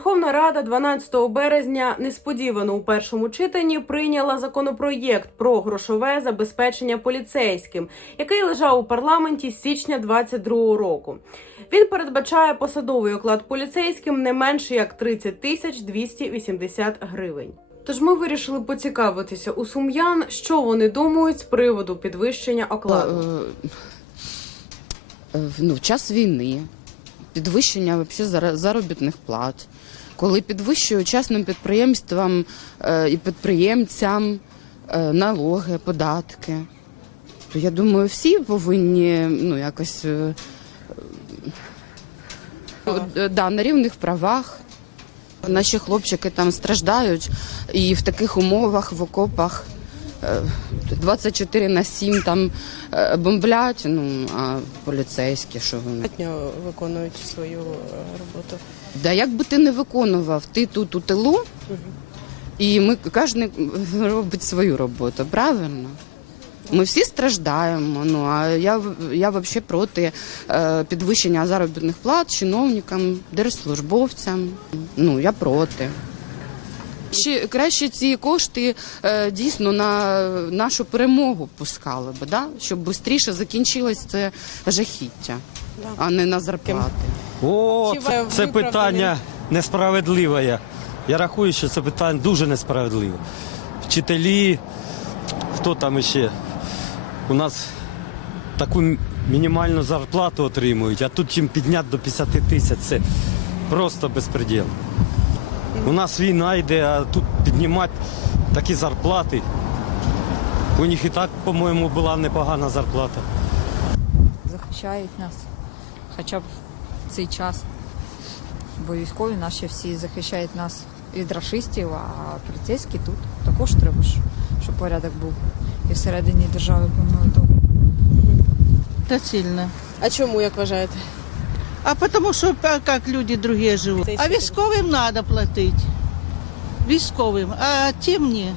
Верховна Рада 12 березня несподівано у першому читанні прийняла законопроєкт про грошове забезпечення поліцейським, який лежав у парламенті з січня 22 року. Він передбачає посадовий оклад поліцейським не менше як 30 тисяч 280 гривень. Тож ми вирішили поцікавитися у сум'ян, що вони думають з приводу підвищення окладу. Е, е, ну, в час війни, підвищення зара- заробітних плат, коли підвищують частним підприємствам е, і підприємцям е, налоги, податки. То я думаю, всі повинні ну, якось е, да, на рівних правах. Наші хлопчики там страждають і в таких умовах в окопах 24 на 7 там е, бомблять, ну а поліцейські, що вони. виконують свою е, роботу. Да як би ти не виконував, ти тут у тилу, і ми кожен робить свою роботу, правильно? Ми всі страждаємо. Ну а я я взагалі проти е, підвищення заробітних плат чиновникам, держслужбовцям. Ну я проти. Ще краще ці кошти е, дійсно на нашу перемогу пускали б, да? щоб швидше закінчилось це жахіття, а не на зарплати. О, Чи це, це питання несправедливе. Я, я рахую, що це питання дуже несправедливе. Вчителі, хто там іще? У нас таку мінімальну зарплату отримують, а тут їм підняти до 50 тисяч це просто безпреділ. У нас війна йде, а тут піднімати такі зарплати. У них і так, по-моєму, була непогана зарплата. захищають нас хоча б в цей час. Бо військові наші всі захищають нас від рашистів, а поліцейські тут також треба, щоб порядок був. І всередині держави, по-моєму, то Да сильно. А чому, як вважаєте? А что а как люди другие живут. А військовим надо платить. Військовим, а тим ні.